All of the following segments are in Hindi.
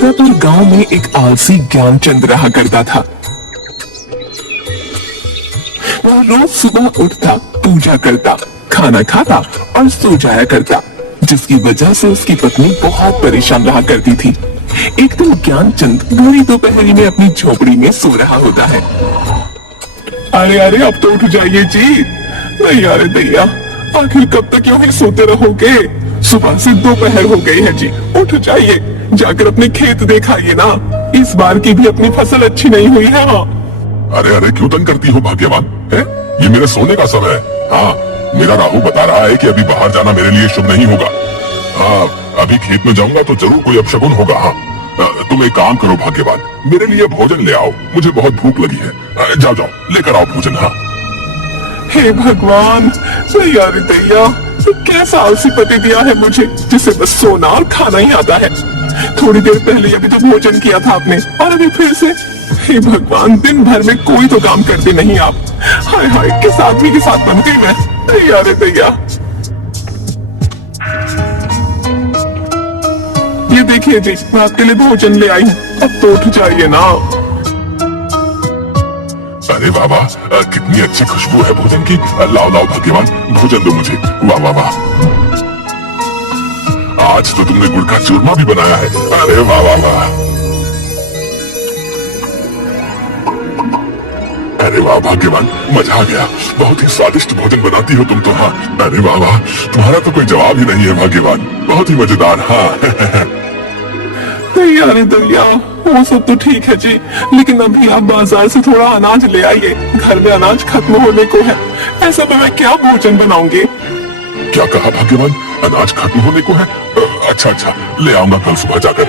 उदयपुर गांव में एक आलसी ज्ञानचंद रहा करता था। वह रोज सुबह उठता, पूजा करता, खाना खाता और सो जाया करता, जिसकी वजह से उसकी पत्नी बहुत परेशान रहा करती थी। एक दिन ज्ञानचंद बुरी दोपहरी में अपनी झोपड़ी में सो रहा होता है। अरे अरे अब तो उठ जाइए जी। नहीं अरे दैया, आखिर कब तक यूं ही सोते रहोगे? सुबह से दोपहर हो गई है जी, उठ जाइए, जाकर अपने खेत दिखाइए ना। इस बार की भी अपनी फसल अच्छी नहीं हुई है। हाँ। अरे अरे क्यों तंग करती हो भाग्यवान है? ये मेरे सोने का समय है। हाँ, मेरा राहु बता रहा है कि अभी बाहर जाना मेरे लिए शुभ नहीं होगा। हाँ, अभी खेत में जाऊंगा तो जरूर कोई अपशगुन होगा। हाँ, तुम एक काम करो भाग्यवान, मेरे लिए भोजन ले आओ, मुझे बहुत भूख लगी है। जाओ जाओ लेकर आओ भोजन। हाँ। हे भगवान, यार दैया, कैसा आलसी पति दिया है मुझे, जिसे बस सोना और खाना ही आता है। थोड़ी देर पहले अभी तो भोजन किया था आपने, और अभी फिर से। हे भगवान, दिन भर में कोई तो काम करते नहीं आप। हाय हाय, किस आदमी के साथ बन गई मैं। यार दैया, ये देखिए जी, मैं आपके लिए भोजन ले आई हूँ, अब तो उठ जाइए ना। अरे वाह वाह, कितनी अच्छी खुशबू है भोजन की। लाओ लाओ भाग्यवान, भोजन दो मुझे। वाह वाह वाह, आज तो तुमने गुड़ का चूरमा भी बनाया है। अरे वाह वाह वाह, अरे वाह भाग्यवान, मजा आ गया। बहुत ही स्वादिष्ट भोजन बनाती हो तुम तो। हाँ, अरे वाह वाह, तुम्हारा तो कोई जवाब ही नहीं है भाग्यवान, बहुत ही मजेदार। हाँ। यार दैया, वो सब तो ठीक है जी, लेकिन अभी आप बाजार से थोड़ा अनाज ले आइए, घर में अनाज खत्म होने को है। ऐसा में मैं क्या भोजन बनाऊंगी? क्या कहा भाग्यवान, अनाज खत्म होने को है? अच्छा अच्छा, ले आऊंगा कल सुबह जाकर।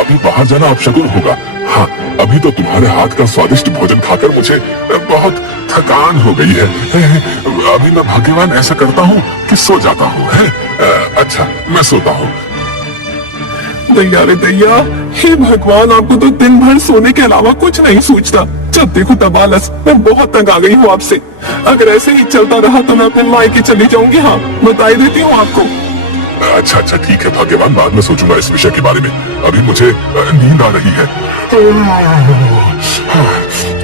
अभी बाहर जाना अपशगुन होगा। हाँ, अभी तो तुम्हारे हाथ का स्वादिष्ट भोजन खाकर मुझे बहुत थकान हो गई है। अभी मैं भाग्यवान ऐसा करता हूँ कि सो जाता हूँ। अच्छा, मैं सोता हूँ। दैया रे दैया, हे भगवान, आपको तो दिन भर सोने के अलावा कुछ नहीं सूझता। जब देखो तब आलस। मैं बहुत तंग आ गई हूँ आपसे। अगर ऐसे ही चलता रहा तो मैं अपने मायके चली जाऊंगी। हाँ, बता ही देती हूँ आपको। अच्छा अच्छा ठीक है भाग्यवान, बाद में सोचूंगा इस विषय के बारे में। अभी मुझे नींद आ रही है।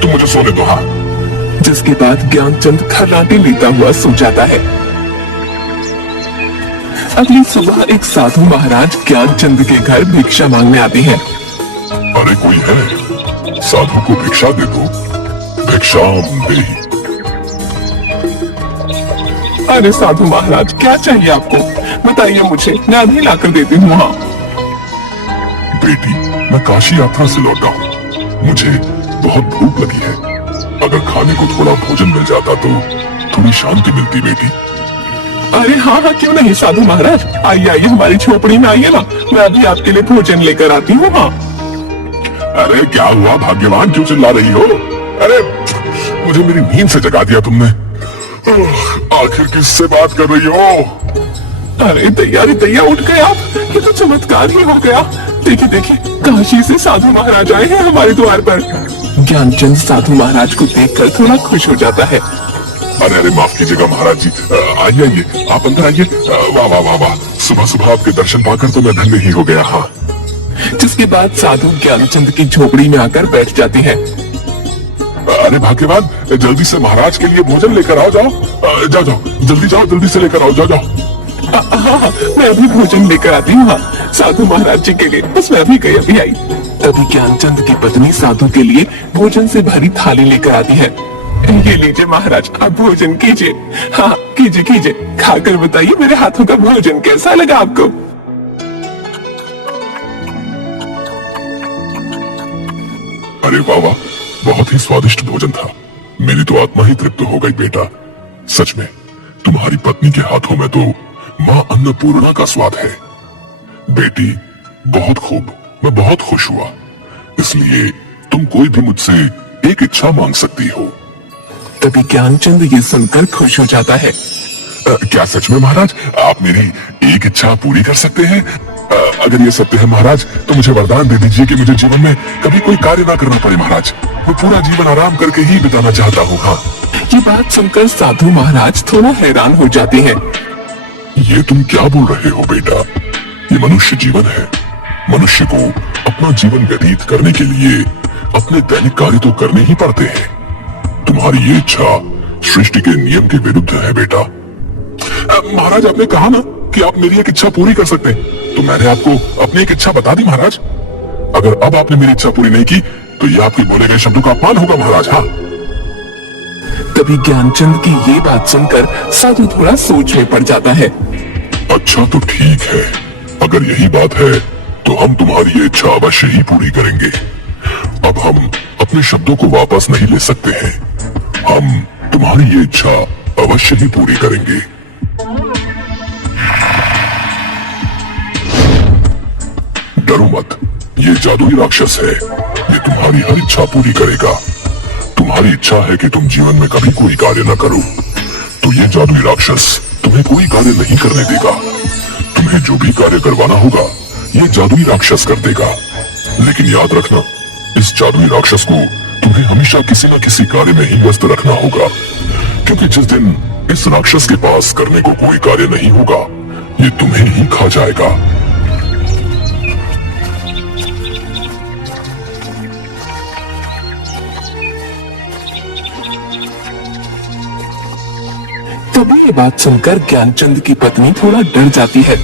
तुम मुझे सोने दो। हाँ। जिसके बाद ज्ञानचंद खर्राटे लेता हुआ सो जाता है। अगली सुबह एक साधु महाराज ज्ञानचंद के घर भिक्षा मांगने आते हैं। अरे कोई है, साधु को भिक्षा दे दो, भिक्षाम देहि। अरे साधु महाराज, क्या चाहिए आपको? बताइए मुझे, मैं अभी लाकर देती हूँ। हाँ। बेटी, मैं काशी यात्रा से लौटा हूँ, मुझे बहुत भूख लगी है। अगर खाने को थोड़ा भोजन मिल जाता तो थोड़ी शांति मिलती बेटी। अरे हाँ हाँ, क्यों नहीं साधु महाराज, आइए आइए, हमारी झोपड़ी में आइए ना, मैं अभी आपके लिए भोजन लेकर आती हूँ। हाँ। अरे क्या हुआ भाग्यवान, क्यों चिल्ला रही हो? अरे मुझे मेरी नींद से जगा दिया तुमने। आखिर किससे बात कर रही हो? अरे दैया, उठ गए आप, ये तो चमत्कार ही हो गया। देखिए देखिए, काशी से साधु महाराज आए हैं हमारे द्वार पर। ज्ञानचंद साधु महाराज को देखकर थोड़ा खुश हो जाता है। अरे अरे माफ कीजिएगा महाराज जी, आइए आइए, आप अंदर आइए। वाह वाह वाह वाह, सुबह सुबह आपके दर्शन पाकर तो मैं धन्य ही हो गया। हाँ। जिसके बाद साधु ज्ञानचंद की झोपड़ी में आकर बैठ जाती है। अरे भाग्यवान, जल्दी से महाराज के लिए भोजन लेकर आओ। जाओ जाओ जाओ, जल्दी जाओ, जल्दी से लेकर आओ। जाओ जाओ। हाँ, मैं अभी भोजन लेकर आती हूँ। हाँ, साधु महाराज जी के लिए, बस मैं अभी गई, अभी आई। तभी ज्ञानचंद की पत्नी साधु के लिए भोजन से भरी थाली लेकर आती है। ये लीजिए महाराज, आप भोजन कीजिए। हाँ, कीजिए कीजिए, खाकर बताइए मेरे हाथों का भोजन कैसा लगा आपको। अरे वाह वाह, बहुत ही स्वादिष्ट भोजन था। मेरी तो आत्मा ही तृप्त हो गई बेटा। सच में तुम्हारी पत्नी के हाथों में तो माँ अन्नपूर्णा का स्वाद है। बेटी बहुत खूब, मैं बहुत खुश हुआ। इसलिए तुम कोई भी मुझसे एक इच्छा मांग सकती हो। तभी ज्ञानचंद ये सुनकर खुश हो जाता है। क्या सच में महाराज, आप मेरी एक इच्छा पूरी कर सकते हैं? अगर ये सत्य है महाराज, तो मुझे वरदान दे दीजिए कि मुझे जीवन में कभी कोई कार्य ना करना पड़े महाराज। मैं पूरा जीवन आराम करके ही बिताना चाहता हूँ। हाँ। ये बात सुनकर साधु महाराज थोड़ा हैरान हो जाते हैं। ये तुम क्या बोल रहे हो बेटा? ये मनुष्य जीवन है, मनुष्य को अपना जीवन व्यतीत करने के लिए अपने दैनिक कार्य तो करने ही पड़ते हैं। तुम्हारी ये इच्छा सृष्टि के नियम के विरुद्ध है बेटा। महाराज, आपने कहा ना कि आप मेरी एक इच्छा पूरी कर सकते हैं, तो मैंने आपको अपनी एक इच्छा बता दी महाराज। अगर अब आपने मेरी इच्छा पूरी नहीं की तो ये आपके बोले गए शब्दों का अपमान होगा महाराज। हाँ। तभी ज्ञानचंद की ये बात सुनकर साधु थोड़ा सोच में पड़ जाता है। अच्छा तो ठीक है, अगर यही बात है तो हम तुम्हारी ये इच्छा अवश्य ही पूरी करेंगे। अब हम अपने शब्दों को वापस नहीं ले सकते हैं। हम तुम्हारी ये इच्छा अवश्य ही पूरी करेंगे। डरो मत, ये जादुई राक्षस है, ये तुम्हारी हर इच्छा पूरी करेगा। तुम्हारी इच्छा है कि तुम जीवन में कभी कोई कार्य न करो, तो ये जादुई राक्षस तुम्हें कोई कार्य नहीं करने देगा। तुम्हें जो भी कार्य करवाना होगा ये जादुई राक्षस कर देगा। लेकिन याद रखना, इस जादुई राक्षस को तुम्हें हमेशा किसी न किसी कार्य में ही व्यस्त रखना होगा, क्योंकि जिस दिन इस राक्षस के पास करने को कोई कार्य नहीं होगा, ये तुम्हें ही खा जाएगा। तभी ये बात सुनकर ज्ञानचंद की पत्नी थोड़ा डर जाती है।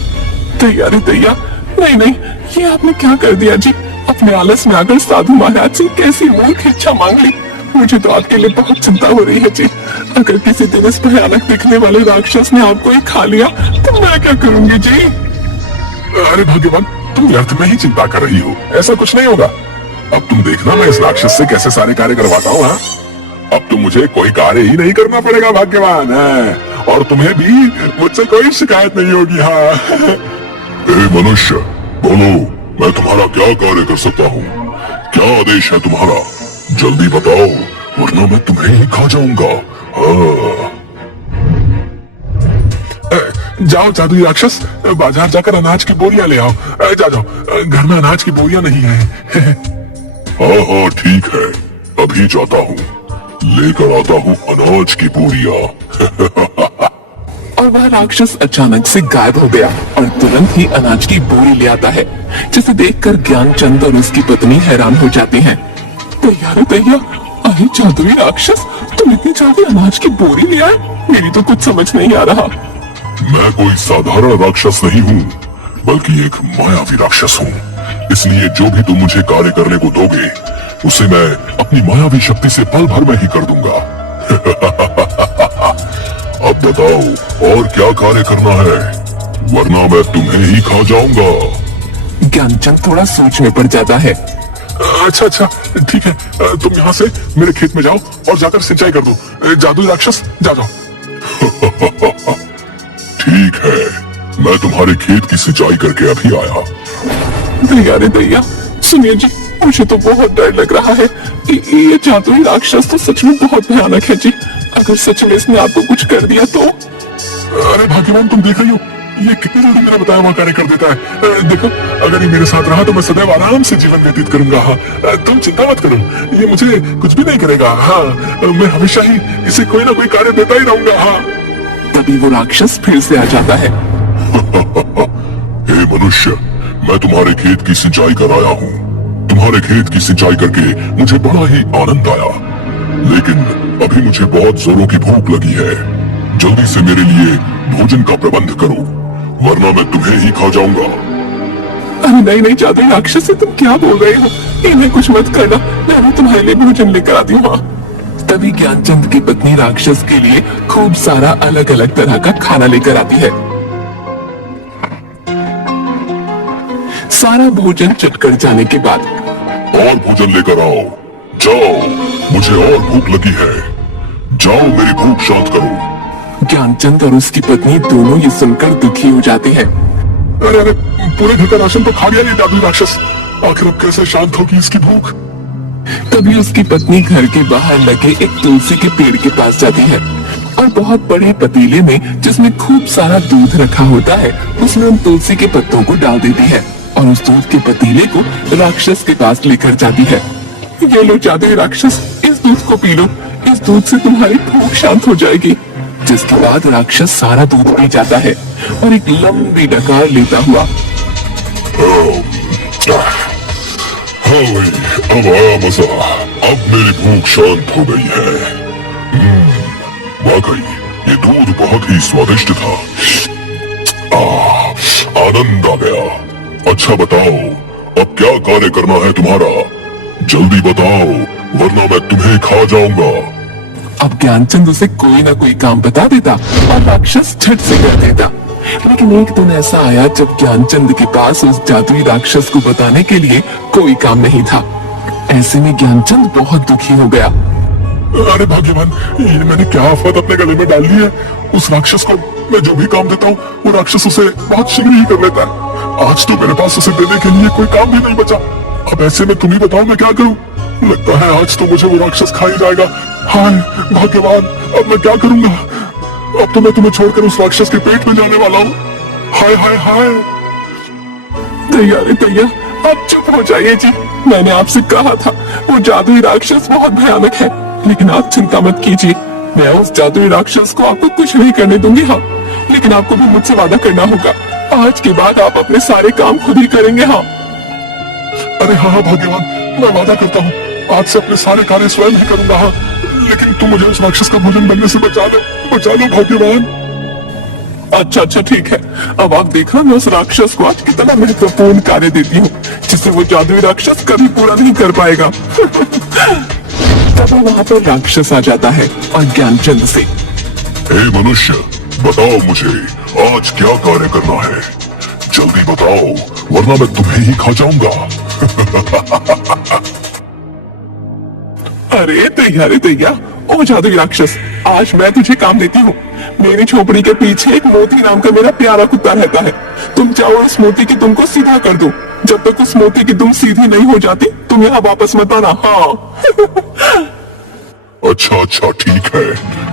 दैया रे दैया, नहीं नहीं, ये आपने क्या कर दिया जी? अपने आलस में आकर साधु महाराज से कैसी मूर्ख इच्छा मांग ली। मुझे तो आपके लिए बहुत चिंता हो रही है जी। अगर किसी दिन इस भयानक दिखने वाले राक्षस ने आपको ही खा लिया तो मैं क्या करूंगी जी? अरे भगवान, तुम व्यर्थ में ही चिंता कर रही हो, ऐसा कुछ नहीं होगा। अब तुम देखना मैं इस राक्षस से कैसे सारे कार्य करवाता हूँ। हाँ, अब तो मुझे कोई कार्य ही नहीं करना पड़ेगा भाग्यवान है, और तुम्हें भी मुझसे कोई शिकायत नहीं होगी। हाँ। ए मनुष्य, बोलो, मैं तुम्हारा क्या कार्य कर सकता हूँ? क्या आदेश है तुम्हारा? जल्दी बताओ, वरना मैं तुम्हें ही खा जाऊंगा। हाँ। जाओ जादुई राक्षस, बाजार जाकर अनाज की बोरियां ले आओ। जा जाओ, घर में अनाज की बोरियां नहीं है। हाँ हाँ ठीक है, अभी जाता हूँ, लेकर आता हूँ अनाज की बोरियां। और वह राक्षस अचानक से गायब हो गया और तुरंत ही अनाज की बोरी ले आता है, जिसे देखकर ज्ञानचंद और उसकी पत्नी हैरान हो जाती हैं। दैया रे दैया, अरे जादुई राक्षस, तुम इतनी जल्दी अनाज की बोरी ले आए? मेरी तो कुछ समझ नहीं आ रहा। मैं कोई साधारण राक्षस नहीं हूँ, बल्कि एक मायावी राक्षस हूँ। इसलिए जो भी तुम मुझे कार्य करने को दोगे, उसे मैं अपनी मायावी शक्ति से पल भर में ही कर दूंगा। अब बताओ और क्या कार्य करना है, वरना मैं तुम्हें ही खा जाऊंगा। ज्ञानचंद थोड़ा सोच में पड़ जाता है। अच्छा अच्छा ठीक है, तुम यहाँ से मेरे खेत में जाओ और जाकर सिंचाई कर दो। जादुई राक्षस, जा जाओ। ठीक है, मैं तुम्हारे खेत की सिंचाई करके अभी आया। दैया रे दैया, सुनिए जी, मुझे तो बहुत डर लग रहा है। ये जादुई राक्षस तो सच में बहुत भयानक है जी। अगर सच में इसने आपको कुछ कर दिया तो? अरे भाग्यवान, तुम देख रही हो, ये कितनी जल्दी मेरा बताया हुआ कार्य कर देता है। देखो, अगर ये मेरे साथ रहा तो मैं सदैव आराम से जीवन व्यतीत करूंगा। हाँ, तुम चिंता मत करो, ये मुझे कुछ भी नहीं करेगा। हाँ, मैं हमेशा ही इसे कोई ना कोई कार्य देता ही रहूंगा। हाँ। तभी वो राक्षस फिर से आ जाता है। हे मनुष्य, मैं तुम्हारे खेत की सिंचाई कर आया हूँ। तुम्हारे खेत की सिंचाई करके मुझे बड़ा ही आनंद आया, लेकिन अभी मुझे बहुत जोरों की भूख लगी है। जल्दी से मेरे लिए भोजन का प्रबंध करो, वरना मैं तुम्हें ही खा जाऊंगा। अरे नहीं नहीं जादुई राक्षस, तुम क्या बोल रहे हो? इन्हें कुछ मत करना, मैं भी तुम्हारे लिए भोजन लेकर आती हूँ। तभी ज्ञानचंद की पत्नी राक्षस के लिए खूब सारा अलग अलग तरह का खाना लेकर आती है। सारा भोजन चटकर जाने के बाद और भोजन लेकर आओ। जाओ, मुझे और भूख लगी है। जाओ, मेरी भूख शांत करो। ज्ञानचंद और उसकी पत्नी दोनों ये सुनकर दुखी हो जाते हैं। अरे अरे, पूरे घर का राशन तो खा गया ये जादुई राक्षस। आखिर अब कैसे शांत होगी इसकी भूख? तभी उसकी पत्नी घर के बाहर लगे एक तुलसी के पेड़ के पास जाती है और बहुत बड़े पतीले में, जिसमें खूब सारा दूध रखा होता है, उसमें उन तुलसी के पत्तों को डाल देती है और उस दूध के पतीले को राक्षस के पास लेकर जाती है। ये लो जादुई राक्षस, इस दूध को पी लो, इस दूध से तुम्हारी भूख शांत हो जाएगी। जिसके बाद राक्षस सारा दूध पी जाता है और एक लंबी डकार लेता हुआ हाँ भाई, अब आया मजा। अब मेरी भूख शांत हो गई है। वाकई ये दूध बहुत ही स्वादिष्ट था। आनंद आ गया। अच्छा बताओ, अब क्या कार्य करना है तुम्हारा? जल्दी बताओ, वरना मैं तुम्हें खा जाऊंगा। अब ज्ञानचंद उसे कोई ना कोई काम बता देता और राक्षस झट से कर देता। लेकिन एक दिन ऐसा आया जब ज्ञानचंद के पास उस जादुई राक्षस को बताने के लिए कोई काम नहीं था। ऐसे में ज्ञानचंद बहुत दुखी हो गया। अरे भाग्यवान, ये मैंने क्या आफत अपने गले में डाल ली है। उस राक्षस को मैं जो भी काम देता हूँ, वो राक्षस उसे बहुत शीघ्र ही कर लेता है। आज तो मेरे पास उसे देने के लिए कोई काम भी नहीं बचा। अब ऐसे में तुम ही बताओ मैं क्या करूँ? लगता है आज तो मुझे वो राक्षस खा ही जाएगा। हाय भाग्यवान, अब मैं क्या करूंगा? अब तो मैं तुम्हें छोड़कर उस राक्षस के पेट में जाने वाला हूँ। हाय हाय हाय। दैया रे दैया, आप चुप हो जाइए जी। मैंने आपसे कहा था वो जादुई राक्षस बहुत भयानक है। लेकिन आप चिंता मत कीजिए, मैं उस जादुई राक्षस को आपको कुछ नहीं करने दूंगी। हाँ, लेकिन आपको भी मुझसे वादा करना होगा। आज के बाद आप अपने सारे काम खुद ही करेंगे। हाँ। अरे हाँ भाग्यवान, मैं वादा करता हूँ आज से अपने सारे कार्य स्वयं ही करूंगा। हाँ, लेकिन तुम मुझे उस राक्षस का भोजन बनने से बचा लो भाग्यवान। अच्छा अच्छा ठीक है। अब आप देखना मैं उस राक्षस को आज कितना महत्वपूर्ण कार्य देती हूँ जिसे वो जादुई राक्षस कभी पूरा नहीं कर पाएगा। तभी वहाँ पर राक्षस आ जाता है और ज्ञानचंद से, हे मनुष्य, बताओ मुझे आज क्या कार्य करना है? जल्दी बताओ, वरना मैं तुम्हें ही खा जाऊंगा। अरे दैया रे दैया, ओ जादुई राक्षस, आज मैं तुझे काम देती हूँ। मेरी झोपड़ी के पीछे एक मोती नाम का मेरा प्यारा कुत्ता रहता है। तुम चाहो इस मोती की तुमको सीधा कर दो। जब तक उस मोती की तुम सीधी नहीं हो जाती, तुम यहाँ वापस मत आना। हाँ। अच्छा ठीक है,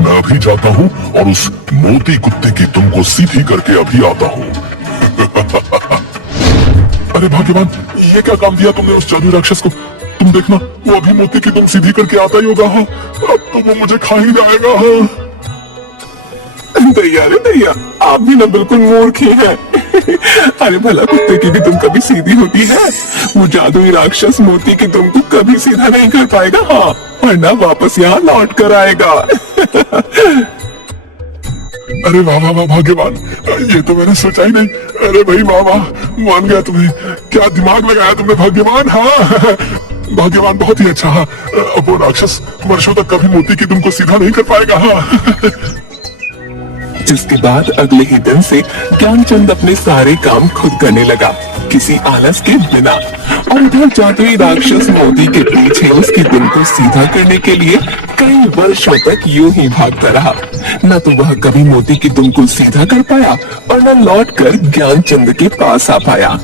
मैं अभी जाता हूँ और उस मोती कुत्ते की तुमको सीधी करके अभी आता हूँ। अरे भाग्यवान, ये क्या काम दिया तुमने उस जादुई राक्षस को? तुम देखना, वो अभी मोती की तुम सीधी करके आता ही होगा। हाँ, अब तो वो मुझे खा ही जाएगा। हाँ। दैया रे दैया, आप भी ना बिल्कुल मूर्ख ही हैं। अरे भला कुत्ते की भी तुम कभी सीधी होती है? वो जादुई राक्षस मोती की तुमको कभी सीधा नहीं कर पाएगा। हाँ, वरना वापस यहाँ लौट कर आएगा। अरे वाह वाह वाह भाग्यवान, ये तो मैंने सोचा ही नहीं। अरे भाई वाह वाह, मान गया तुम्हें। क्या दिमाग लगाया तुमने भाग्यवान। हाँ भाग्यवान, बहुत ही अच्छा। हाँ, अब वो राक्षस वर्षों तक कभी मोती की तुमको सीधा नहीं कर पाएगा। हाँ। जिसके बाद अगले ही दिन से ज्ञानचंद अपने सारे काम खुद करने लगा, किसी आलस के बिना। और उधर जादुई राक्षस मोती के पीछे उसके दिन को सीधा करने के लिए कई वर्षों तक यूं ही भागता रहा। न तो वह कभी मोती की दुम को सीधा कर पाया और न लौटकर ज्ञानचंद के पास आ पाया।